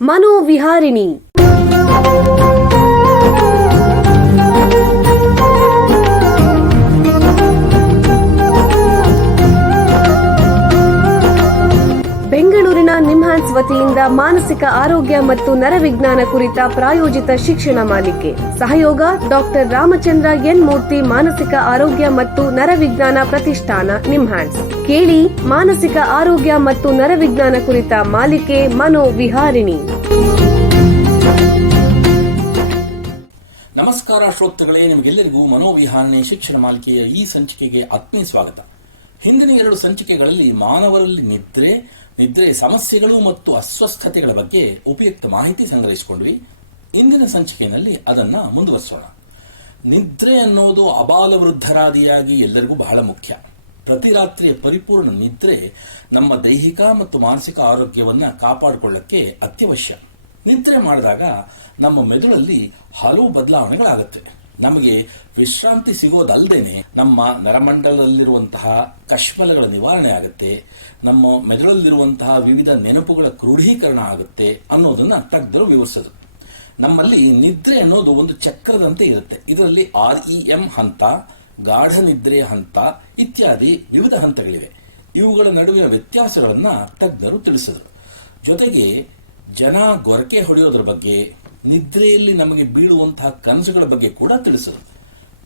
ಮನೋವಿಹಾರಿಣಿ. ಬೆಂಗಳೂರಿನ ನಿಮ್ಹಾನ್ಸ್ ವತಿಯಿಂದ ಮಾನಸಿಕ ಆರೋಗ್ಯ ಮತ್ತು ನರವಿಜ್ಞಾನ ಕುರಿತ ಪ್ರಾಯೋಜಿತ ಶಿಕ್ಷಣ ಮಾಲಿಕೆ. ಸಹಯೋಗ ಡಾಕ್ಟರ್ ರಾಮಚಂದ್ರ ಎನ್ ಮೂರ್ತಿ ಮಾನಸಿಕ ಆರೋಗ್ಯ ಮತ್ತು ನರವಿಜ್ಞಾನ ಪ್ರತಿಷ್ಠಾನ ನಿಮ್ಹಾನ್ಸ್. ಕೇಳಿ ಮಾನಸಿಕ ಆರೋಗ್ಯ ಮತ್ತು ನರವಿಜ್ಞಾನ ಕುರಿತ ಮಾಲಿಕೆ ಮನೋವಿಹಾರಿಣಿ. ನಮಸ್ಕಾರ ಶ್ರೋತೃಗಳೇ, ನಿಮಗೆಲ್ಲರಿಗೂ ಮನೋವಿಹಾರಿಣಿ ಶಿಕ್ಷಣ ಮಾಲಿಕೆಯ ಈ ಸಂಚಿಕೆಗೆ ಆತ್ಮೀಯ ಸ್ವಾಗತ. ಹಿಂದಿನ 2 ಸಂಚಿಕೆಗಳಲ್ಲಿ ಮಾನವರಲ್ಲಿ ನಿದ್ರೆ ಸಮಸ್ಯೆಗಳು ಮತ್ತು ಅಸ್ವಸ್ಥತೆಗಳ ಬಗ್ಗೆ ಉಪಯುಕ್ತ ಮಾಹಿತಿ ಸಂಗ್ರಹಿಸಿಕೊಂಡ್ವಿ. ಇಂದಿನ ಸಂಚಿಕೆಯಲ್ಲಿ ಅದನ್ನ ಮುಂದುವರಿಸೋಣ. ನಿದ್ರೆ ಅನ್ನೋದು ಅಬಾಲವೃದ್ಧರಾದಿಯಾಗಿ ಎಲ್ಲರಿಗೂ ಬಹಳ ಮುಖ್ಯ. ಪ್ರತಿ ರಾತ್ರಿಯ ಪರಿಪೂರ್ಣ ನಿದ್ರೆ ನಮ್ಮ ದೈಹಿಕ ಮತ್ತು ಮಾನಸಿಕ ಆರೋಗ್ಯವನ್ನ ಕಾಪಾಡಿಕೊಳ್ಳಕ್ಕೆ ಅತ್ಯವಶ್ಯ. ನಿದ್ರೆ ಮಾಡಿದಾಗ ನಮ್ಮ ಮೆದುಳಲ್ಲಿ ಹಲವು ಬದಲಾವಣೆಗಳಾಗುತ್ತೆ. ನಮಗೆ ವಿಶ್ರಾಂತಿ ಸಿಗೋದಲ್ಲದೇನೆ ನಮ್ಮ ನರಮಂಡಲದಲ್ಲಿರುವಂತಹ ಕಶ್ಮಲಗಳ ನಿವಾರಣೆ ಆಗುತ್ತೆ, ನಮ್ಮ ಮೆದುಳಲ್ಲಿರುವಂತಹ ವಿವಿಧ ನೆನಪುಗಳ ಕ್ರೋಢೀಕರಣ ಆಗುತ್ತೆ ಅನ್ನೋದನ್ನ ತಜ್ಞರು ವಿವರಿಸಿದ್ರು. ನಮ್ಮಲ್ಲಿ ನಿದ್ರೆ ಅನ್ನೋದು ಒಂದು ಚಕ್ರದಂತೆ ಇರುತ್ತೆ. ಇದರಲ್ಲಿ REM ಹಂತ, ಗಾಢ ನಿದ್ರೆ ಹಂತ ಇತ್ಯಾದಿ ವಿವಿಧ ಹಂತಗಳಿವೆ. ಇವುಗಳ ನಡುವಿನ ವ್ಯತ್ಯಾಸಗಳನ್ನ ತಜ್ಞರು ತಿಳಿಸಿದರು. ಜೊತೆಗೆ ಜನ ಗೊರಕೆ ಹೊಡೆಯೋದ್ರ ಬಗ್ಗೆ, ನಿದ್ರೆಯಲ್ಲಿ ನಮಗೆ ಬೀಳುವಂತಹ ಕನಸುಗಳ ಬಗ್ಗೆ ಕೂಡ ತಿಳಿಸಿದರು.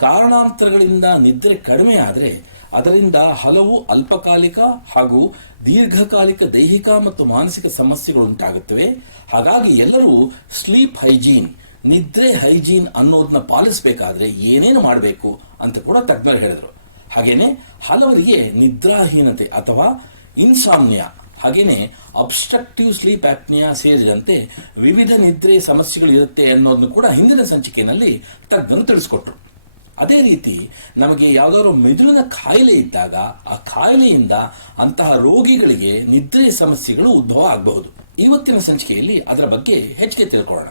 ಕಾರಣಾಂತರಗಳಿಂದ ನಿದ್ರೆ ಕಡಿಮೆ ಆದರೆ ಅದರಿಂದ ಹಲವು ಅಲ್ಪಕಾಲಿಕ ಹಾಗೂ ದೀರ್ಘಕಾಲಿಕ ದೈಹಿಕ ಮತ್ತು ಮಾನಸಿಕ ಸಮಸ್ಯೆಗಳು ಉಂಟಾಗುತ್ತವೆ. ಹಾಗಾಗಿ ಎಲ್ಲರೂ ಸ್ಲೀಪ್ ಹೈಜೀನ್, ನಿದ್ರೆ ಹೈಜೀನ್ ಅನ್ನೋದನ್ನ ಪಾಲಿಸಬೇಕಾದ್ರೆ ಏನೇನು ಮಾಡಬೇಕು ಅಂತ ಕೂಡ ತಜ್ಞರು ಹೇಳಿದರು. ಹಾಗೇನೆ ಹಲವರಿಗೆ ನಿದ್ರಾಹೀನತೆ ಅಥವಾ ಇನ್ಸಾಮ್ನಿಯಾ, ಹಾಗೇನೆ ಅಬ್ಸ್ಟ್ರಕ್ಟಿವ್ ಸ್ಲೀಪ್ ಆಪ್ನಿಯಾ ಸೇರಿದಂತೆ ವಿವಿಧ ನಿದ್ರೆ ಸಮಸ್ಯೆಗಳು ಇರುತ್ತೆ ಅನ್ನೋದನ್ನು ಕೂಡ ಹಿಂದಿನ ಸಂಚಿಕೆಯಲ್ಲಿ ತಜ್ಞರು ತಿಳಿಸಿಕೊಟ್ರು. ಅದೇ ರೀತಿ ನಮಗೆ ಯಾವ್ದಾದ್ರು ಮೆದುಳಿನ ಕಾಯಿಲೆ ಇದ್ದಾಗ ಆ ಕಾಯಿಲೆಯಿಂದ ಅಂತಹ ರೋಗಿಗಳಿಗೆ ನಿದ್ರೆ ಸಮಸ್ಯೆಗಳು ಉದ್ಭವ ಆಗಬಹುದು. ಇವತ್ತಿನ ಸಂಚಿಕೆಯಲ್ಲಿ ಅದರ ಬಗ್ಗೆ ಹೆಚ್ಚಿಗೆ ತಿಳ್ಕೊಳ್ಳೋಣ.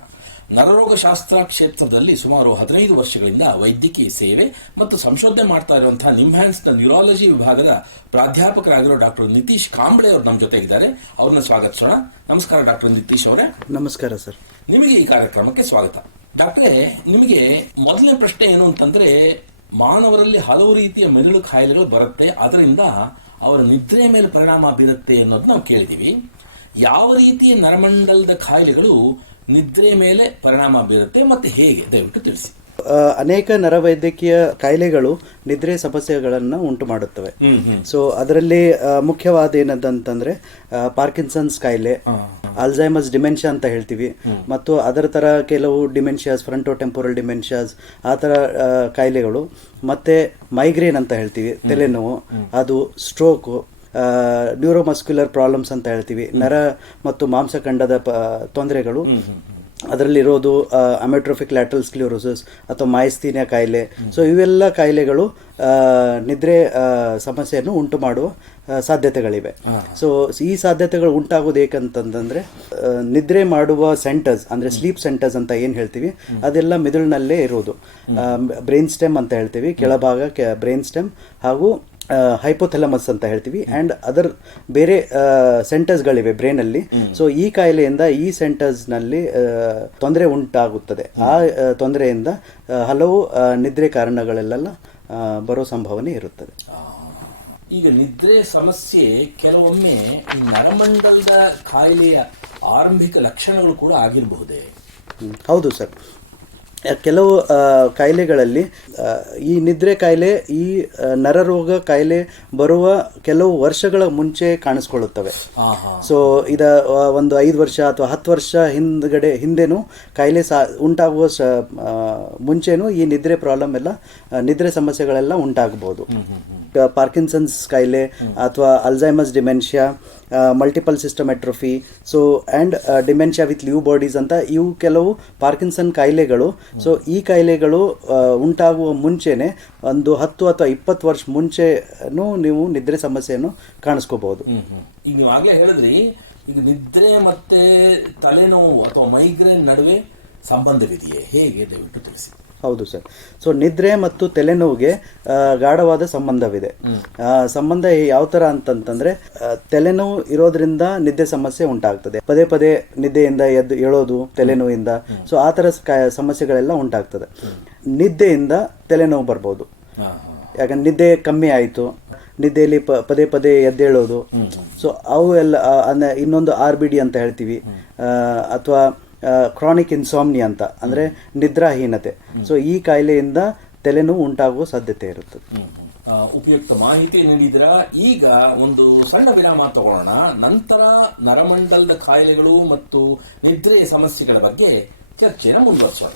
ನರರೋಗ ಶಾಸ್ತ್ರ ಕ್ಷೇತ್ರದಲ್ಲಿ ಸುಮಾರು 15 ವರ್ಷಗಳಿಂದ ವೈದ್ಯಕೀಯ ಸೇವೆ ಮತ್ತು ಸಂಶೋಧನೆ ಮಾಡ್ತಾ ಇರುವಂತಹ ನಿಮ್ಹಾನ್ಸ್ನ ನ್ಯೂರಾಲಜಿ ವಿಭಾಗದ ಪ್ರಾಧ್ಯಾಪಕರಾಗಿರೋ ಡಾಕ್ಟರ್ ನಿತೀಶ್ ಕಾಂಬ್ಳೆ ಅವರು ನಮ್ಮ ಜೊತೆ ಇದ್ದಾರೆ. ಅವ್ರನ್ನ ಸ್ವಾಗತಿಸೋಣ. ನಮಸ್ಕಾರ ಡಾಕ್ಟರ್ ನಿತೀಶ್ ಅವರೇ. ನಮಸ್ಕಾರ ಸರ್. ನಿಮಗೆ ಈ ಕಾರ್ಯಕ್ರಮಕ್ಕೆ ಸ್ವಾಗತ. ಡಾಕ್ಟ್ರೇ, ನಿಮಗೆ ಮೊದಲನೇ ಪ್ರಶ್ನೆ ಏನು ಅಂತಂದ್ರೆ, ಮಾನವರಲ್ಲಿ ಹಲವು ರೀತಿಯ ಮೆದುಳು ಕಾಯಿಲೆಗಳು ಬರುತ್ತೆ, ಅದರಿಂದ ಅವರ ನಿದ್ರೆ ಮೇಲೆ ಪರಿಣಾಮ ಬೀರುತ್ತೆ ಅನ್ನೋದು ನಾವು ಕೇಳಿದೀವಿ. ಯಾವ ರೀತಿಯ ನರಮಂಡಲದ ಕಾಯಿಲೆಗಳು ನಿದ್ರೆ ಮೇಲೆ ಪರಿಣಾಮ ಬೀರುತ್ತೆ ಮತ್ತೆ ಹೇಗೆ, ದಯವಿಟ್ಟು ತಿಳಿಸಿ. ಅನೇಕ ನರವೈದ್ಯಕೀಯ ಕಾಯಿಲೆಗಳು ನಿದ್ರೆ ಸಮಸ್ಯೆಗಳನ್ನು ಉಂಟು ಮಾಡುತ್ತವೆ. ಸೊ ಅದರಲ್ಲಿ ಮುಖ್ಯವಾದ ಏನಂತಂದ್ರೆ ಪಾರ್ಕಿನ್ಸನ್ಸ್ ಕಾಯಿಲೆ, ಅಲ್ಝೈಮರ್ಸ್ ಡಿಮೆನ್ಷಿಯಾ ಅಂತ ಹೇಳ್ತೀವಿ, ಮತ್ತು ಅದರ ತರ ಕೆಲವು ಡಿಮೆನ್ಷಿಯಾಸ್, ಫ್ರಂಟೋಟೆಂಪೋರಲ್ ಡಿಮೆನ್ಷಿಯಾಸ್, ಆ ತರ ಕಾಯಿಲೆಗಳು, ಮತ್ತೆ ಮೈಗ್ರೇನ್ ಅಂತ ಹೇಳ್ತೀವಿ, ತಲೆನೋವು, ಅದು ಸ್ಟ್ರೋಕು, ನ್ಯೂರೋಮಸ್ಕ್ಯುಲರ್ ಪ್ರಾಬ್ಲಮ್ಸ್ ಅಂತ ಹೇಳ್ತೀವಿ, ನರ ಮತ್ತು ಮಾಂಸಖಂಡದ ತೊಂದರೆಗಳು, ಅದರಲ್ಲಿರೋದು ಅಮೆಟ್ರೋಫಿಕ್ ಲ್ಯಾಟರಲ್ ಸ್ಕ್ಲಿರೋಸಿಸ್ ಅಥವಾ ಮೈಸ್ಥೀನಿಯಾ ಕಾಯಿಲೆ. ಸೊ ಇವೆಲ್ಲ ಕಾಯಿಲೆಗಳು ನಿದ್ರೆ ಸಮಸ್ಯೆಯನ್ನು ಉಂಟು ಮಾಡುವ ಸಾಧ್ಯತೆಗಳಿವೆ. ಸೊ ಈ ಸಾಧ್ಯತೆಗಳು ಉಂಟಾಗೋದು ಏಕಂತಂದ್ರೆ ನಿದ್ರೆ ಮಾಡುವ ಸೆಂಟರ್ಸ್, ಅಂದ್ರೆ ಸ್ಲೀಪ್ ಸೆಂಟರ್ಸ್ ಅಂತ ಏನ್ ಹೇಳ್ತೀವಿ, ಅದೆಲ್ಲ ಮೆದುಳಿನಲ್ಲೇ ಇರೋದು. ಬ್ರೈನ್ ಸ್ಟೆಮ್ ಅಂತ ಹೇಳ್ತೀವಿ, ಕೆಳಭಾಗ ಬ್ರೈನ್ ಸ್ಟೆಮ್, ಹಾಗೂ ಹೈಪೋಥೆಲಮಸ್ ಅಂತ ಹೇಳ್ತೀವಿ, ಅಂಡ್ ಅದರ್ ಬೇರೆ ಸೆಂಟರ್ಸ್ಗಳಿವೆ ಬ್ರೈನಲ್ಲಿ. ಸೊ ಈ ಕಾಯಿಲೆಯಿಂದ ಈ ಸೆಂಟರ್ಸ್ನಲ್ಲಿ ತೊಂದರೆ ಉಂಟಾಗುತ್ತದೆ. ಆ ತೊಂದರೆಯಿಂದ ಹಲವು ನಿದ್ರೆ ಕಾರಣಗಳೆಲ್ಲ ಬರೋ ಸಂಭಾವನೆ ಇರುತ್ತದೆ. ಈಗ ನಿದ್ರೆ ಸಮಸ್ಯೆ ಕೆಲವೊಮ್ಮೆ ಈ ನರಮಂಡಲದ ಕಾಯಿಲೆಯ ಆರಂಭಿಕ ಲಕ್ಷಣಗಳು ಕೂಡ ಆಗಿರಬಹುದೇ? ಹೌದು ಸರ್. ಕೆಲವು ಕಾಯಿಲೆಗಳಲ್ಲಿ ಈ ನಿದ್ರೆ ಕಾಯಿಲೆ, ಈ ನರರೋಗ ಕಾಯಿಲೆ ಬರುವ ಕೆಲವು ವರ್ಷಗಳ ಮುಂಚೆ ಕಾಣಿಸ್ಕೊಳ್ಳುತ್ತವೆ. ಸೊ ಇದ ಒಂದು 5 ವರ್ಷ ಅಥವಾ 10 ವರ್ಷ ಹಿಂದೆನೂ ಕಾಯಿಲೆ ಉಂಟಾಗುವ ಮುಂಚೆನೂ ಈ ನಿದ್ರೆ ಪ್ರಾಬ್ಲಮ್ ಎಲ್ಲ, ನಿದ್ರೆ ಸಮಸ್ಯೆಗಳೆಲ್ಲ ಉಂಟಾಗಬಹುದು. ಪಾರ್ಕಿನ್ಸನ್ಸ್ ಕಾಯಿಲೆ ಅಥವಾ Alzheimer's dementia, multiple system atrophy, so and dementia with Lewy bodies ಅಂತ ಇವು ಕೆಲವು ಪಾರ್ಕಿನ್ಸನ್ ಕಾಯಿಲೆಗಳು. ಸೊ ಈ ಕಾಯಿಲೆಗಳು ಉಂಟಾಗುವ ಮುಂಚೆನೆ ಒಂದು 10 ಅಥವಾ 20 ವರ್ಷ ಮುಂಚೆನೂ ನೀವು ನಿದ್ರೆ ಸಮಸ್ಯೆಯನ್ನು ಕಾಣಿಸ್ಕೋಬಹುದು. ಈಗ ನೀವು ಆಗಲೇ ಹೇಳಿದ್ರಿ, ಈಗ ನಿದ್ರೆ ಮತ್ತೆ ತಲೆನೋವು ಅಥವಾ ಮೈಗ್ರೇನ್ ನಡುವೆ ಸಂಬಂಧವಿದೆಯೇ, ಹೇಗೆ, ದಯವಿಟ್ಟು ತಿಳಿಸಿ. ಹೌದು ಸರ್. ಸೊ ನಿದ್ರೆ ಮತ್ತು ತಲೆನೋವಿಗೆ ಗಾಢವಾದ ಸಂಬಂಧವಿದೆ. ಸಂಬಂಧ ಯಾವ ತರ ಅಂತಂತಂದ್ರೆ, ತಲೆನೋವು ಇರೋದ್ರಿಂದ ನಿದ್ದೆ ಸಮಸ್ಯೆ ಉಂಟಾಗ್ತದೆ. ಪದೇ ಪದೇ ನಿದ್ದೆಯಿಂದ ಎದ್ದು ಏಳೋದು ತಲೆನೋವಿಂದ, ಸೊ ಆ ತರ ಸಮಸ್ಯೆಗಳೆಲ್ಲ ಉಂಟಾಗ್ತದೆ. ನಿದ್ದೆಯಿಂದ ತಲೆನೋವು ಬರ್ಬೋದು. ಯಾಕಂದ್ರೆ ನಿದ್ದೆ ಕಮ್ಮಿ ಆಯಿತು, ನಿದ್ದೆಯಲ್ಲಿ ಪದೇ ಪದೇ ಎದ್ದೇಳೋದು, ಸೊ ಅವು ಎಲ್ಲ ಇನ್ನೊಂದು RBD ಅಂತ ಹೇಳ್ತೀವಿ, ಅಥವಾ ಕ್ರಾನಿಕ್ ಇನ್ಸಾಮ್ನಿ ಅಂತ ಅಂದ್ರೆ ನಿದ್ರಾಹೀನತೆ. ಸೊ ಈ ಕಾಯಿಲೆಯಿಂದ ತಲೆನೋವು ಉಂಟಾಗುವ ಸಾಧ್ಯತೆ ಇರುತ್ತದೆ. ಉಪಯುಕ್ತ ಮಾಹಿತಿ ನೀಡಿದ್ರ. ಈಗ ಒಂದು ಸಣ್ಣ ವಿರಾಮ ತಗೊಳ್ಳೋಣ. ನಂತರ ನರಮಂಡಲದ ಕಾಯಿಲೆಗಳು ಮತ್ತು ನಿದ್ರೆ ಸಮಸ್ಯೆಗಳ ಬಗ್ಗೆ ಚರ್ಚೆನ ಮುಂದುವರಿಸೋಣ.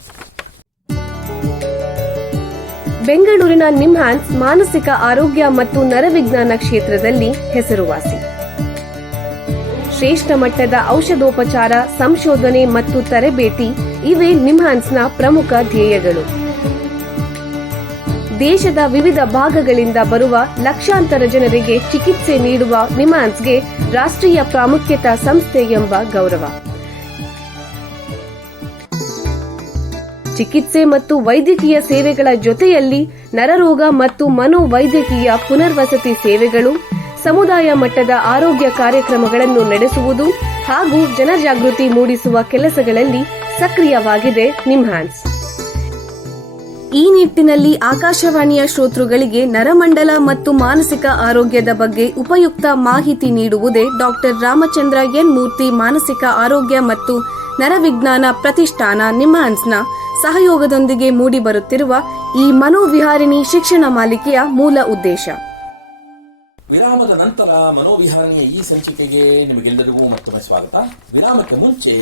ಬೆಂಗಳೂರಿನ ನಿಮ್ಹಾನ್ಸ್ ಮಾನಸಿಕ ಆರೋಗ್ಯ ಮತ್ತು ನರವಿಜ್ಞಾನ ಕ್ಷೇತ್ರದಲ್ಲಿ ಹೆಸರುವಾಸಿ. ಶ್ರೇಷ್ಠ ಮಟ್ಟದ ಔಷಧೋಪಚಾರ, ಸಂಶೋಧನೆ ಮತ್ತು ತರಬೇತಿ ಇವೇ ನಿಮ್ಹಾನ್ಸ್ನ ಪ್ರಮುಖ ಧ್ಯೇಯಗಳು. ದೇಶದ ವಿವಿಧ ಭಾಗಗಳಿಂದ ಬರುವ ಲಕ್ಷಾಂತರ ಜನರಿಗೆ ಚಿಕಿತ್ಸೆ ನೀಡುವ ನಿಮ್ಹಾನ್ಸ್ಗೆ ರಾಷ್ಟ್ರೀಯ ಪ್ರಾಮುಖ್ಯತಾ ಸಂಸ್ಥೆ ಎಂಬ ಗೌರವ. ಚಿಕಿತ್ಸೆ ಮತ್ತು ವೈದ್ಯಕೀಯ ಸೇವೆಗಳ ಜೊತೆಯಲ್ಲಿ ನರರೋಗ ಮತ್ತು ಮನೋವೈದ್ಯಕೀಯ ಪುನರ್ವಸತಿ ಸೇವೆಗಳು, ಸಮುದಾಯ ಮಟ್ಟದ ಆರೋಗ್ಯ ಕಾರ್ಯಕ್ರಮಗಳನ್ನು ನಡೆಸುವುದು ಹಾಗೂ ಜನಜಾಗೃತಿ ಮೂಡಿಸುವ ಕೆಲಸಗಳಲ್ಲಿ ಸಕ್ರಿಯವಾಗಿದೆ ನಿಮ್ಹಾನ್ಸ್. ಈ ನಿಟ್ಟಿನಲ್ಲಿ ಆಕಾಶವಾಣಿಯ ಶ್ರೋತೃಗಳಿಗೆ ನರಮಂಡಲ ಮತ್ತು ಮಾನಸಿಕ ಆರೋಗ್ಯದ ಬಗ್ಗೆ ಉಪಯುಕ್ತ ಮಾಹಿತಿ ನೀಡುವುದೇ ಡಾಕ್ಟರ್ ರಾಮಚಂದ್ರ ಎನ್ ಮೂರ್ತಿ ಮಾನಸಿಕ ಆರೋಗ್ಯ ಮತ್ತು ನರವಿಜ್ಞಾನ ಪ್ರತಿಷ್ಠಾನ ನಿಮ್ಹಾನ್ಸ್ನ ಸಹಯೋಗದೊಂದಿಗೆ ಮೂಡಿಬರುತ್ತಿರುವ ಈ ಮನೋವಿಹಾರಿಣಿ ಶಿಕ್ಷಣ ಮಾಲಿಕೆಯ ಮೂಲ ಉದ್ದೇಶ. ವಿರಾಮದ ನಂತರ ಮನೋವಿಹಾರಣಿಯ ಈ ಸಂಚಿಕೆಗೆ ನಿಮಗೆಲ್ಲರಿಗೂ ಮತ್ತೊಮ್ಮೆ ಸ್ವಾಗತ. ವಿರಾಮಕ್ಕೆ ಮುಂಚೆ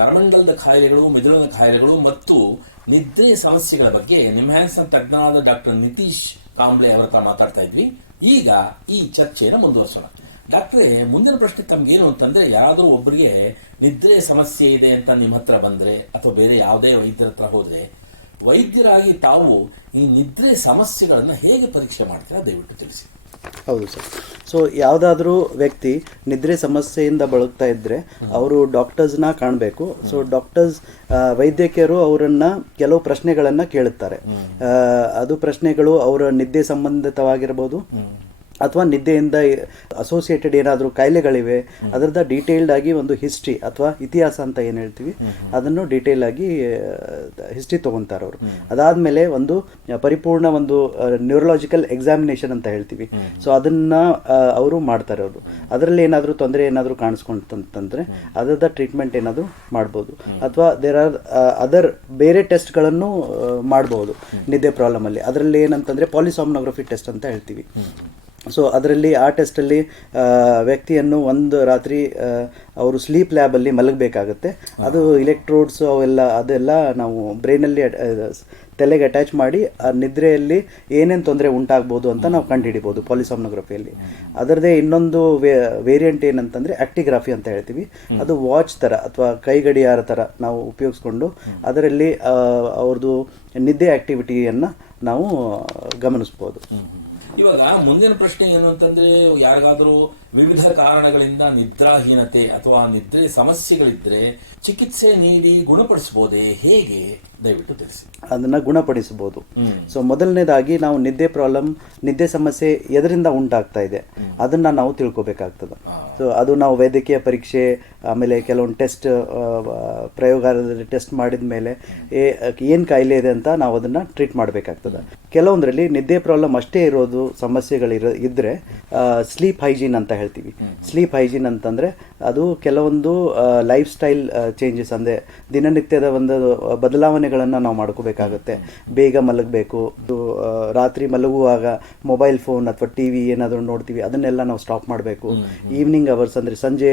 ನರಮಂಡಲದ ಕಾಯಿಲೆಗಳು, ಮಿದುಳಿನ ಕಾಯಿಲೆಗಳು ಮತ್ತು ನಿದ್ರೆ ಸಮಸ್ಯೆಗಳ ಬಗ್ಗೆ ನಿಮ್ಹಾನ್ಸ್ನ ತಜ್ಞರಾದ ಡಾಕ್ಟರ್ ನಿತೀಶ್ ಕಾಂಬ್ಳೆ ಅವರ ಹತ್ರ ಮಾತಾಡ್ತಾ ಇದ್ವಿ. ಈಗ ಈ ಚರ್ಚೆಯನ್ನು ಮುಂದುವರಿಸೋಣ. ಡಾಕ್ಟ್ರೇ, ಮುಂದಿನ ಪ್ರಶ್ನೆ ತಮ್ಗೇನು ಅಂತಂದ್ರೆ, ಯಾರಾದ್ರೂ ಒಬ್ಬರಿಗೆ ನಿದ್ರೆ ಸಮಸ್ಯೆ ಇದೆ ಅಂತ ನಿಮ್ಮ ಹತ್ರ ಬಂದ್ರೆ ಅಥವಾ ಬೇರೆ ಯಾವುದೇ ವೈದ್ಯರ ಹತ್ರ ಹೋದ್ರೆ, ವೈದ್ಯರಾಗಿ ತಾವು ಈ ನಿದ್ರೆ ಸಮಸ್ಯೆಗಳನ್ನ ಹೇಗೆ ಪರೀಕ್ಷೆ ಮಾಡ್ತೀರಾ, ದಯವಿಟ್ಟು ತಿಳಿಸಿ. ಹೌದು ಸರ್. ಸೊ ಯಾವುದಾದ್ರೂ ವ್ಯಕ್ತಿ ನಿದ್ರೆ ಸಮಸ್ಯೆಯಿಂದ ಬಳಲ್ತಾ ಇದ್ರೆ ಅವರು ಡಾಕ್ಟರ್ಸ್ನ ಕಾಣಬೇಕು. ಸೊ ಡಾಕ್ಟರ್ಸ್, ವೈದ್ಯಕೀಯರು ಅವರನ್ನ ಕೆಲವು ಪ್ರಶ್ನೆಗಳನ್ನ ಕೇಳುತ್ತಾರೆ. ಅದು ಪ್ರಶ್ನೆಗಳು ಅವರ ನಿದ್ದೆ ಸಂಬಂಧಿತವಾಗಿರಬಹುದು ಅಥವಾ ನಿದ್ದೆಯಿಂದ ಅಸೋಸಿಯೇಟೆಡ್ ಏನಾದರೂ ಕಾಯಿಲೆಗಳಿವೆ ಅದರದ ಡೀಟೇಲ್ಡ್ ಆಗಿ ಒಂದು ಹಿಸ್ಟ್ರಿ ಅಥವಾ ಇತಿಹಾಸ ಅಂತ ಏನು ಹೇಳ್ತೀವಿ ಅದನ್ನು ಡೀಟೇಲ್ ಆಗಿ ಹಿಸ್ಟ್ರಿ ತಗೊಂತಾರೆ ಅವರು. ಅದಾದ್ಮೇಲೆ ಒಂದು ಪರಿಪೂರ್ಣ ಒಂದು ನ್ಯೂರಲಾಜಿಕಲ್ ಎಕ್ಸಾಮಿನೇಷನ್ ಅಂತ ಹೇಳ್ತೀವಿ. ಸೊ ಅದನ್ನ ಅವರು ಮಾಡ್ತಾರೆ. ಅವರು ಅದರಲ್ಲಿ ಏನಾದರೂ ತೊಂದರೆ ಏನಾದರೂ ಕಾಣಿಸ್ಕೊಂತಂದ್ರೆ ಅದರದ ಟ್ರೀಟ್ಮೆಂಟ್ ಏನಾದರೂ ಮಾಡ್ಬೋದು, ಅಥವಾ ದೇರ್ ಆರ್ ಅದರ್ ಬೇರೆ ಟೆಸ್ಟ್ಗಳನ್ನು ಮಾಡ್ಬೋದು ನಿದ್ದೆ ಪ್ರಾಬ್ಲಮ್ ಅಲ್ಲಿ. ಅದರಲ್ಲಿ ಏನಂತಂದ್ರೆ ಪಾಲಿಸಾಮ್ನೋಗ್ರಫಿ ಟೆಸ್ಟ್ ಅಂತ ಹೇಳ್ತೀವಿ. ಸೊ ಅದರಲ್ಲಿ ಆ ಟೆಸ್ಟಲ್ಲಿ ವ್ಯಕ್ತಿಯನ್ನು ಒಂದು ರಾತ್ರಿ ಅವರು ಸ್ಲೀಪ್ ಲ್ಯಾಬಲ್ಲಿ ಮಲಗಬೇಕಾಗುತ್ತೆ. ಅದು ಇಲೆಕ್ಟ್ರೋಡ್ಸ್ ಅದೆಲ್ಲ ನಾವು ಬ್ರೈನಲ್ಲಿ ತಲೆಗೆ ಅಟ್ಯಾಚ್ ಮಾಡಿ ಆ ನಿದ್ರೆಯಲ್ಲಿ ಏನೇನು ತೊಂದರೆ ಉಂಟಾಗ್ಬೋದು ಅಂತ ನಾವು ಕಂಡುಹಿಡಿಬೋದು ಪಾಲಿಸಾಮ್ನೋಗ್ರಫಿಯಲ್ಲಿ. ಅದರದೇ ಇನ್ನೊಂದು ವೇರಿಯಂಟ್ ಏನಂತಂದರೆ ಆಕ್ಟಿಗ್ರಾಫಿ ಅಂತ ಹೇಳ್ತೀವಿ. ಅದು ವಾಚ್ ಥರ ಅಥವಾ ಕೈಗಡಿಯಾರ ಥರ ನಾವು ಉಪಯೋಗಿಸ್ಕೊಂಡು ಅದರಲ್ಲಿ ಅವ್ರದ್ದು ನಿದ್ದೆ ಆಕ್ಟಿವಿಟಿಯನ್ನು ನಾವು ಗಮನಿಸ್ಬೋದು. ಇವಾಗ ಮುಂದಿನ ಪ್ರಶ್ನೆ ಏನು ಅಂತಂದ್ರೆ, ಯಾರಿಗಾದ್ರೂ ವಿವಿಧ ಕಾರಣಗಳಿಂದ ನಿದ್ರಾಹೀನತೆ ಅಥವಾ ನಿದ್ರೆ ಸಮಸ್ಯೆಗಳಿದ್ರೆ ಚಿಕಿತ್ಸೆ ನೀಡಿ ಗುಣಪಡಿಸಬಹುದೇ, ಹೇಗೆ, ದಯವಿಟ್ಟು ತಿಳಿಸಿ. ಅದನ್ನ ಗುಣಪಡಿಸಬಹುದು. ಸೊ ಮೊದಲನೇದಾಗಿ ನಾವು ನಿದ್ದೆ ಸಮಸ್ಯೆ ಎದರಿಂದ ಉಂಟಾಗ್ತಾ ಇದೆ ಅದನ್ನ ನಾವು ತಿಳ್ಕೊಬೇಕಾಗ್ತದೆ. ಸೊ ಅದು ನಾವು ವೈದ್ಯಕೀಯ ಪರೀಕ್ಷೆ, ಆಮೇಲೆ ಕೆಲವೊಂದು ಟೆಸ್ಟ್, ಪ್ರಯೋಗಾಲಯದಲ್ಲಿ ಟೆಸ್ಟ್ ಮಾಡಿದ ಮೇಲೆ ಏನು ಕಾಯಿಲೆ ಇದೆ ಅಂತ ನಾವು ಅದನ್ನ ಟ್ರೀಟ್ ಮಾಡಬೇಕಾಗ್ತದೆ. ಕೆಲವೊಂದರಲ್ಲಿ ನಿದ್ದೆ ಪ್ರಾಬ್ಲಮ್ ಅಷ್ಟೇ ಇರೋದು ಸಮಸ್ಯೆಗಳಿದ್ರೆ ಸ್ಲೀಪ್ ಹೈಜೀನ್ ಅಂತ ಹೇಳ್ತೀವಿ. ಸ್ಲೀಪ್ ಹೈಜೀನ್ ಅಂತಂದ್ರೆ ಅದು ಕೆಲವೊಂದು ಲೈಫ್ ಸ್ಟೈಲ್ ಚೇಂಜಸ್, ಅಂದ್ರೆ ದಿನನಿತ್ಯದ ಒಂದು ಬದಲಾವಣೆಗಳನ್ನು ನಾವು ಮಾಡ್ಕೋಬೇಕಾಗುತ್ತೆ. ಬೇಗ ಮಲಗಬೇಕು, ರಾತ್ರಿ ಮಲಗುವಾಗ ಮೊಬೈಲ್ ಫೋನ್ ಅಥವಾ ಟಿವಿ ಏನಾದರೂ ನೋಡ್ತೀವಿ ಅದನ್ನೆಲ್ಲ ನಾವು ಸ್ಟಾಪ್ ಮಾಡಬೇಕು. ಈವ್ನಿಂಗ್ ಅವರ್ಸ್ ಅಂದ್ರೆ ಸಂಜೆ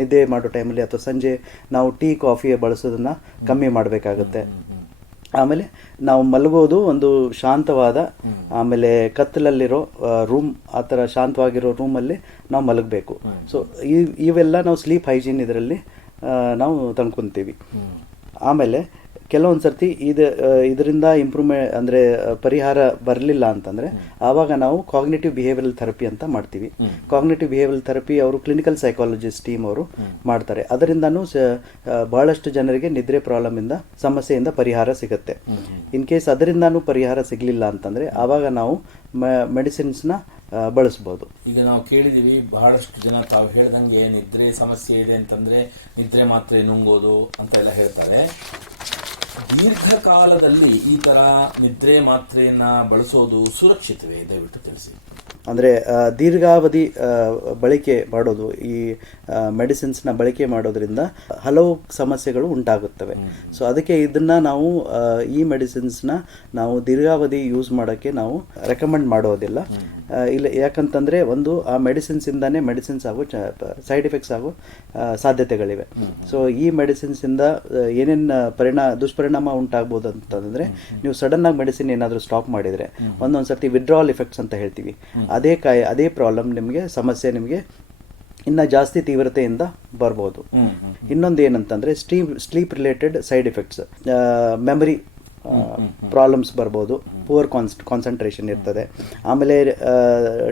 ನಿದ್ದೆ ಮಾಡೋ ಟೈಮಲ್ಲಿ ಅಥವಾ ಸಂಜೆ ನಾವು ಟೀ ಕಾಫಿ ಬಳಸೋದನ್ನ ಕಮ್ಮಿ ಮಾಡಬೇಕಾಗುತ್ತೆ. ಆಮೇಲೆ ನಾವು ಮಲಗೋದು ಒಂದು ಶಾಂತವಾದ, ಆಮೇಲೆ ಕತ್ತಲಲ್ಲಿರೋ ರೂಮ್, ಆ ಥರ ಶಾಂತವಾಗಿರೋ ರೂಮಲ್ಲಿ ನಾವು ಮಲಗಬೇಕು. ಸೊ ಇವೆಲ್ಲ ನಾವು ಸ್ಲೀಪ್ ಹೈಜೀನ್ ಇದರಲ್ಲಿ ನಾವು ತಂದ್ಕೊತೀವಿ. ಆಮೇಲೆ ಕೆಲವೊಂದು ಸರ್ತಿ ಇದರಿಂದ ಇಂಪ್ರೂವ್ಮೆಂಟ್ ಅಂದರೆ ಪರಿಹಾರ ಬರಲಿಲ್ಲ ಅಂತಂದರೆ ಆವಾಗ ನಾವು ಕಾಗ್ನಿಟಿವ್ ಬಿಹೇವಿಯರಲ್ ಥೆರಪಿ ಅಂತ ಮಾಡ್ತೀವಿ. ಕಾಗ್ನಿಟಿವ್ ಬಿಹೇವಿಯರಲ್ ಥೆರಪಿ ಅವರು ಕ್ಲಿನಿಕಲ್ ಸೈಕಾಲಜಿಸ್ಟ್ ಟೀಮ್ ಅವರು ಮಾಡ್ತಾರೆ. ಅದರಿಂದನೂ ಬಹಳಷ್ಟು ಜನರಿಗೆ ನಿದ್ರೆ ಪ್ರಾಬ್ಲಮಿಂದ ಸಮಸ್ಯೆಯಿಂದ ಪರಿಹಾರ ಸಿಗುತ್ತೆ. ಇನ್ ಕೇಸ್ ಅದರಿಂದನೂ ಪರಿಹಾರ ಸಿಗಲಿಲ್ಲ ಅಂತಂದರೆ ಆವಾಗ ನಾವು ಮೆಡಿಸಿನ್ಸ್ನ ಬಳಸ್ಬೋದು. ಈಗ ನಾವು ಕೇಳಿದೀವಿ ಬಹಳಷ್ಟು ಜನ ತಾವು ಹೇಳ್ದಂಗೆ ನಿದ್ರೆ ಸಮಸ್ಯೆ ಇದೆ ಅಂತಂದ್ರೆ ನಿದ್ರೆ ಮಾತ್ರೆ ನುಂಗೋದು ಅಂತೆಲ್ಲ ಹೇಳ್ತಾರೆ. ದೀರ್ಘಕಾಲದಲ್ಲಿ ಈ ತರ ನಿದ್ರೆ ಮಾತ್ರೆಯನ್ನ ಬಳಸೋದು ಸುರಕ್ಷಿತವೇ? ದಯವಿಟ್ಟು ತಿಳಿಸಿ. ಅಂದರೆ ದೀರ್ಘಾವಧಿ ಬಳಕೆ ಮಾಡೋದು, ಈ ಮೆಡಿಸಿನ್ಸ್ನ ಬಳಕೆ ಮಾಡೋದ್ರಿಂದ ಹಲವು ಸಮಸ್ಯೆಗಳು ಉಂಟಾಗುತ್ತವೆ. ಸೊ ಅದಕ್ಕೆ ಇದನ್ನು ನಾವು ಈ ಮೆಡಿಸಿನ್ಸ್ನ ನಾವು ದೀರ್ಘಾವಧಿ ಯೂಸ್ ಮಾಡೋಕ್ಕೆ ನಾವು ರೆಕಮೆಂಡ್ ಮಾಡೋದಿಲ್ಲ. ಇಲ್ಲ, ಯಾಕಂತಂದರೆ ಒಂದು ಆ ಮೆಡಿಸಿನ್ಸಿಂದಾನೇ ಮೆಡಿಸಿನ್ಸ್ ಆಗೋ ಸೈಡ್ ಎಫೆಕ್ಟ್ಸ್ ಆಗೋ ಸಾಧ್ಯತೆಗಳಿವೆ. ಸೊ ಈ ಮೆಡಿಸಿನ್ಸಿಂದ ಏನೇನು ದುಷ್ಪರಿಣಾಮ ಉಂಟಾಗ್ಬೋದು ಅಂತಂದರೆ, ನೀವು ಸಡನ್ನಾಗಿ ಮೆಡಿಸಿನ್ ಏನಾದರೂ ಸ್ಟಾಪ್ ಮಾಡಿದರೆ ಒಂದೊಂದು ಸರ್ತಿ ವಿಡ್ರಾವಲ್ ಎಫೆಕ್ಟ್ಸ್ ಅಂತ ಹೇಳ್ತೀವಿ. ಅದೇ ಪ್ರಾಬ್ಲಮ್ ಸಮಸ್ಯೆ ನಿಮಗೆ ಇನ್ನು ಜಾಸ್ತಿ ತೀವ್ರತೆಯಿಂದ ಬರ್ಬೋದು. ಇನ್ನೊಂದು ಏನಂತಂದರೆ sleep related side effects, memory problems ಬರ್ಬೋದು, ಪುವರ್ ಕಾನ್ಸಂಟ್ರೇಷನ್ ಇರ್ತದೆ. ಆಮೇಲೆ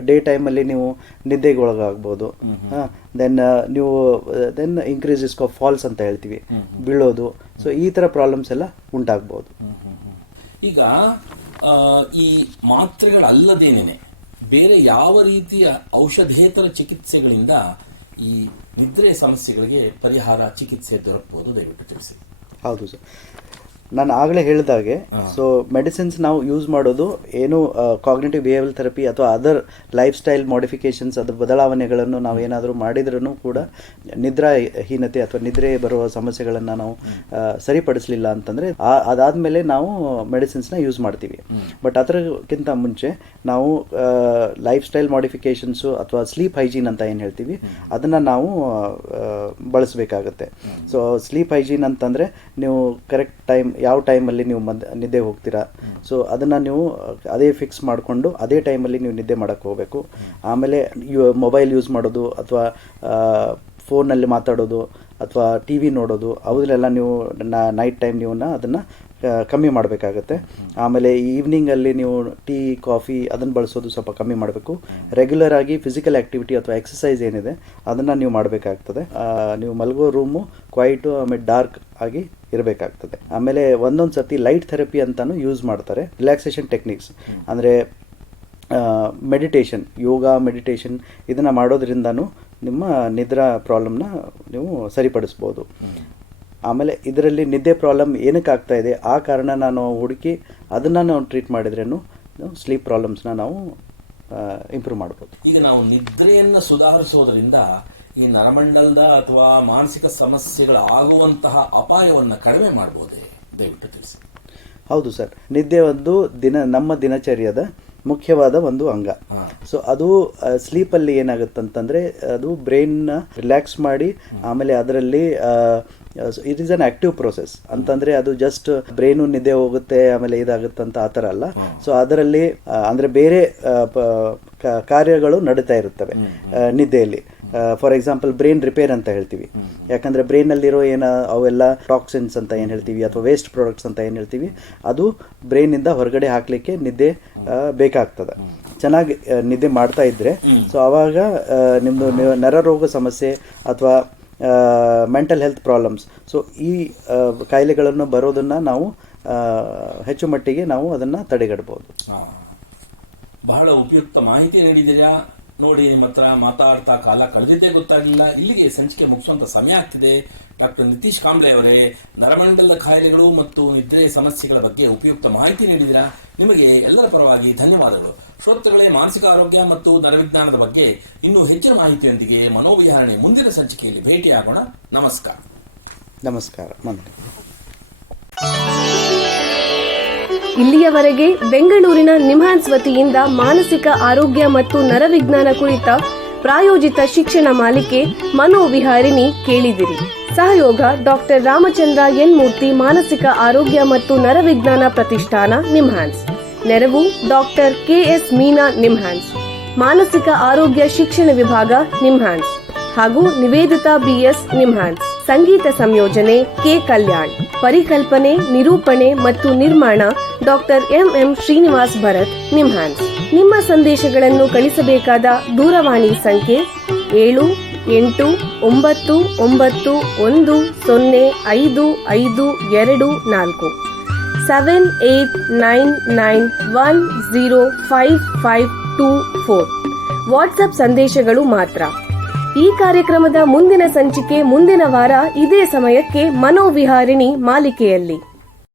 ಡೇ ಟೈಮಲ್ಲಿ ನೀವು ನಿದ್ದೆಗೆ ಒಳಗಾಗ್ಬೋದು. Then increase risk of falls ಅಂತ ಹೇಳ್ತೀವಿ, ಬೀಳೋದು. ಸೊ ಈ ಥರ ಪ್ರಾಬ್ಲಮ್ಸ್ ಎಲ್ಲ ಉಂಟಾಗ್ಬೋದು. ಈಗ ಈ ಮಾತ್ರೆಗಳಲ್ಲದೇನೆ ಬೇರೆ ಯಾವ ರೀತಿಯ ಔಷಧೇತರ ಚಿಕಿತ್ಸೆಗಳಿಂದ ಈ ನಿದ್ರೆ ಸಮಸ್ಯೆಗಳಿಗೆ ಪರಿಹಾರ ಚಿಕಿತ್ಸೆ ದೊರಕಬಹುದು? ದಯವಿಟ್ಟು ತಿಳಿಸಿ. ಹೌದು ಸರ್, ನಾನು ಆಗಲೇ ಹೇಳಿದಾಗೆ, ಸೊ ಮೆಡಿಸಿನ್ಸ್ ನಾವು ಯೂಸ್ ಮಾಡೋದು ಏನು ಕಾಗ್ನಿಟಿವ್ ಬಿಹೇವಿಯರಲ್ ಥೆರಪಿ ಅಥವಾ ಅದರ್ ಲೈಫ್ ಸ್ಟೈಲ್ ಮಾಡಿಫಿಕೇಶನ್ಸ್, ಅದರ ಬದಲಾವಣೆಗಳನ್ನು ನಾವು ಏನಾದರೂ ಮಾಡಿದ್ರೂ ಕೂಡ ನಿದ್ರಾಹೀನತೆ ಅಥವಾ ನಿದ್ರೆ ಬರುವ ಸಮಸ್ಯೆಗಳನ್ನು ನಾವು ಸರಿಪಡಿಸಲಿಲ್ಲ ಅಂತಂದರೆ ಅದಾದಮೇಲೆ ನಾವು ಮೆಡಿಸಿನ್ಸ್ನ ಯೂಸ್ ಮಾಡ್ತೀವಿ. ಬಟ್ ಅದಕ್ಕಿಂತ ಮುಂಚೆ ನಾವು ಲೈಫ್ ಸ್ಟೈಲ್ ಮಾಡಿಫಿಕೇಶನ್ಸು ಅಥವಾ ಸ್ಲೀಪ್ ಹೈಜೀನ್ ಅಂತ ಏನು ಹೇಳ್ತೀವಿ ಅದನ್ನು ನಾವು ಬಳಸಬೇಕಾಗತ್ತೆ. ಸೊ ಸ್ಲೀಪ್ ಹೈಜೀನ್ ಅಂತಂದರೆ ನೀವು ಕರೆಕ್ಟ್ ಯಾವ ಟೈಮಲ್ಲಿ ನೀವು ನಿದ್ದೆ ಹೋಗ್ತೀರಾ, ಸೊ ಅದನ್ನು ನೀವು ಅದೇ ಫಿಕ್ಸ್ ಮಾಡಿಕೊಂಡು ಅದೇ ಟೈಮಲ್ಲಿ ನೀವು ನಿದ್ದೆ ಮಾಡೋಕ್ಕೆ ಹೋಗಬೇಕು. ಆಮೇಲೆ ಮೊಬೈಲ್ ಯೂಸ್ ಮಾಡೋದು ಅಥವಾ ಫೋನಲ್ಲಿ ಮಾತಾಡೋದು ಅಥವಾ ಟಿ ವಿ ನೋಡೋದು ಅವುದೆಲ್ಲ ನೀವು ನೈಟ್ ಟೈಮ್ ನೀವು ಅದನ್ನು ಕಮ್ಮಿ ಮಾಡಬೇಕಾಗತ್ತೆ. ಆಮೇಲೆ ಈವ್ನಿಂಗಲ್ಲಿ ನೀವು ಟೀ ಕಾಫಿ ಅದನ್ನು ಬಳಸೋದು ಸ್ವಲ್ಪ ಕಮ್ಮಿ ಮಾಡಬೇಕು. ರೆಗ್ಯುಲರ್ ಆಗಿ ಫಿಸಿಕಲ್ ಆ್ಯಕ್ಟಿವಿಟಿ ಅಥವಾ ಎಕ್ಸಸೈಸ್ ಏನಿದೆ ಅದನ್ನು ನೀವು ಮಾಡಬೇಕಾಗ್ತದೆ. ನೀವು ಮಲಗೋ ರೂಮು ಕ್ವೈಟು ಆಮೇಲೆ ಡಾರ್ಕ್ ಆಗಿ ಇರಬೇಕಾಗ್ತದೆ. ಆಮೇಲೆ ಒಂದೊಂದು ಸರ್ತಿ ಲೈಟ್ ಥೆರಪಿ ಅಂತಾನು ಯೂಸ್ ಮಾಡ್ತಾರೆ, ರಿಲ್ಯಾಕ್ಸೇಷನ್ ಟೆಕ್ನಿಕ್ಸ್ ಅಂದರೆ ಮೆಡಿಟೇಷನ್, ಯೋಗ ಮೆಡಿಟೇಷನ್ ಇದನ್ನು ಮಾಡೋದ್ರಿಂದನೂ ನಿಮ್ಮ ನಿದ್ರಾ ಪ್ರಾಬ್ಲಮ್ನ ನೀವು ಸರಿಪಡಿಸ್ಬೋದು. ಆಮೇಲೆ ಇದರಲ್ಲಿ ನಿದ್ದೆ ಪ್ರಾಬ್ಲಮ್ ಏನಕ್ಕೆ ಆಗ್ತಾ ಇದೆ ಆ ಕಾರಣ ನಾವು ಹುಡುಕಿ ಅದನ್ನು ನಾವು ಟ್ರೀಟ್ ಮಾಡಿದ್ರೇನು ಸ್ಲೀಪ್ ಪ್ರಾಬ್ಲಮ್ಸ್ನ ನಾವು ಇಂಪ್ರೂವ್ ಮಾಡ್ಬೋದು. ಈಗ ನಾವು ನಿದ್ರೆಯನ್ನು ಸುಧಾರಿಸೋದ್ರಿಂದ ಈ ನರಮಂಡಲದ ಅಥವಾ ಮಾನಸಿಕ ಸಮಸ್ಯೆಗಳು ಆಗುವಂತಹ ಅಪಾಯವನ್ನು ಕಡಿಮೆ ಮಾಡ್ಬೋದೇ? ದಯವಿಟ್ಟು ತಿಳಿಸಿ. ಹೌದು ಸರ್, ನಿದ್ದೆ ಒಂದು ನಮ್ಮ ದಿನಚರ್ಯದ ಮುಖ್ಯವಾದ ಒಂದು ಅಂಗ. ಸೊ ಅದು ಸ್ಲೀಪಲ್ಲಿ ಏನಾಗುತ್ತಂತಂದರೆ ಅದು ಬ್ರೈನ್ನ ರಿಲ್ಯಾಕ್ಸ್ ಮಾಡಿ ಆಮೇಲೆ ಅದರಲ್ಲಿ it is an active process ಅಂತಂದರೆ ಅದು ಜಸ್ಟ್ ಬ್ರೈನು ನಿದ್ದೆ ಹೋಗುತ್ತೆ ಆಮೇಲೆ ಇದಾಗುತ್ತೆ ಅಂತ ಆ ಥರ ಅಲ್ಲ. ಸೊ ಅದರಲ್ಲಿ ಅಂದರೆ ಬೇರೆ ಕಾರ್ಯಗಳು ನಡೀತಾ ಇರುತ್ತವೆ ನಿದ್ದೆಯಲ್ಲಿ. ಫಾರ್ ಎಕ್ಸಾಂಪಲ್ ಬ್ರೈನ್ ರಿಪೇರ್ ಅಂತ ಹೇಳ್ತೀವಿ, ಯಾಕಂದರೆ ಬ್ರೈನಲ್ಲಿರೋ ಅವೆಲ್ಲ ಟಾಕ್ಸಿನ್ಸ್ ಅಂತ ಏನು ಹೇಳ್ತೀವಿ ಅಥವಾ ವೇಸ್ಟ್ ಪ್ರಾಡಕ್ಟ್ಸ್ ಅಂತ ಏನು ಹೇಳ್ತೀವಿ ಅದು ಬ್ರೈನಿಂದ ಹೊರಗಡೆ ಹಾಕಲಿಕ್ಕೆ ನಿದ್ದೆ ಬೇಕಾಗ್ತದೆ. ಚೆನ್ನಾಗಿ ನಿದ್ದೆ ಮಾಡ್ತಾ ಇದ್ದರೆ ಸೊ ಆವಾಗ ನಿಮ್ಮದು ನರರೋಗ ಸಮಸ್ಯೆ ಅಥವಾ ಮೆಂಟಲ್ ಹೆಲ್ತ್ ಪ್ರಾಬ್ಲಮ್ಸ್, ಸೊ ಈ ಕಾಯಿಲೆಗಳನ್ನು ಬರೋದನ್ನು ನಾವು ಹೆಚ್ಚು ಮಟ್ಟಿಗೆ ನಾವು ಅದನ್ನು ತಡೆಗಟ್ಟಬಹುದು. ಬಹಳ ಉಪಯುಕ್ತ ಮಾಹಿತಿ ನೀಡಿದ್ದೀರಾ. ನೋಡಿ, ನಿಮ್ಮ ಹತ್ರ ಮಾತಾಡ್ತಾ ಕಾಲ ಕಳೆದಿದ್ದೇ ಗೊತ್ತಾಗಲಿಲ್ಲ. ಇಲ್ಲಿಗೆ ಸಂಚಿಕೆ ಮುಗಿಸುವಂತ ಸಮಯ ಆಗ್ತಿದೆ. ಡಾಕ್ಟರ್ ನಿತೀಶ್ ಕಾಂಬ್ಳೆ ಅವರೇ, ನರಮಂಡಲದ ಕಾಯಿಲೆಗಳು ಮತ್ತು ನಿದ್ರೆ ಸಮಸ್ಯೆಗಳ ಬಗ್ಗೆ ಉಪಯುಕ್ತ ಮಾಹಿತಿ ನೀಡಿದಿರಾ. ನಿಮಗೆ ಎಲ್ಲರ ಪರವಾಗಿ ಧನ್ಯವಾದಗಳು. ಶ್ರೋತೃಗಳೇ, ಮಾನಸಿಕ ಆರೋಗ್ಯ ಮತ್ತು ನರವಿಜ್ಞಾನದ ಬಗ್ಗೆ ಇನ್ನೂ ಹೆಚ್ಚಿನ ಮಾಹಿತಿಯೊಂದಿಗೆ ಮನೋವಿಹಾರಣೆ ಮುಂದಿನ ಸಂಚಿಕೆಯಲ್ಲಿ ಭೇಟಿಯಾಗೋಣ. ನಮಸ್ಕಾರ. ನಮಸ್ಕಾರ. ಇಲ್ಲಿಯವರೆಗೆ ಬೆಂಗಳೂರಿನ ನಿಮ್ಹಾನ್ಸ್ ವತಿಯಿಂದ ಮಾನಸಿಕ ಆರೋಗ್ಯ ಮತ್ತು ನರವಿಜ್ಞಾನ ಕುರಿತ ಪ್ರಾಯೋಜಿತ ಶಿಕ್ಷಣ ಮಾಲಿಕೆ ಮನೋವಿಹಾರಿಣಿ ಕೇಳಿದಿರಿ. ಸಹಯೋಗ ಡಾಕ್ಟರ್ ರಾಮಚಂದ್ರ ಎನ್ ಮೂರ್ತಿ, ಮಾನಸಿಕ ಆರೋಗ್ಯ ಮತ್ತು ನರವಿಜ್ಞಾನ ಪ್ರತಿಷ್ಠಾನ, ನಿಮ್ಹಾನ್ಸ್. ನೆರವು ಡಾಕ್ಟರ್ ಕೆಎಸ್ ಮೀನಾ, ನಿಮ್ಹಾನ್ಸ್. ಮಾನಸಿಕ ಆರೋಗ್ಯ ಶಿಕ್ಷಣ ವಿಭಾಗ, ನಿಮ್ಹಾನ್ಸ್ ಹಾಗೂ ನಿವೇದಿತಾ ಬಿಎಸ್, ನಿಮ್ಹಾನ್ಸ್. ಸಂಗೀತ ಸಂಯೋಜನೆ ಕೆ ಕಲ್ಯಾಣ್. ಪರಿಕಲ್ಪನೆ, ನಿರೂಪಣೆ ಮತ್ತು ನಿರ್ಮಾಣ ಡಾಕ್ಟರ್ ಎಂ ಶ್ರೀನಿವಾಸ್ ಭರತ್ ನಿಮ್ಹಾನ್ಸ್. ನಿಮ್ಮ ಸಂದೇಶಗಳನ್ನು ಕಳಿಸಬೇಕಾದ ದೂರವಾಣಿ ಸಂಖ್ಯೆ 7891105524 7899105524. ವಾಟ್ಸ್ಆಪ್ ಸಂದೇಶಗಳು ಮಾತ್ರ. ಈ ಕಾರ್ಯಕ್ರಮದ ಮುಂದಿನ ಸಂಚಿಕೆ ಮುಂದಿನ ವಾರ ಇದೇ ಸಮಯಕ್ಕೆ ಮನೋವಿಹಾರಿಣಿ ಮಾಲಿಕೆಯಲ್ಲಿ.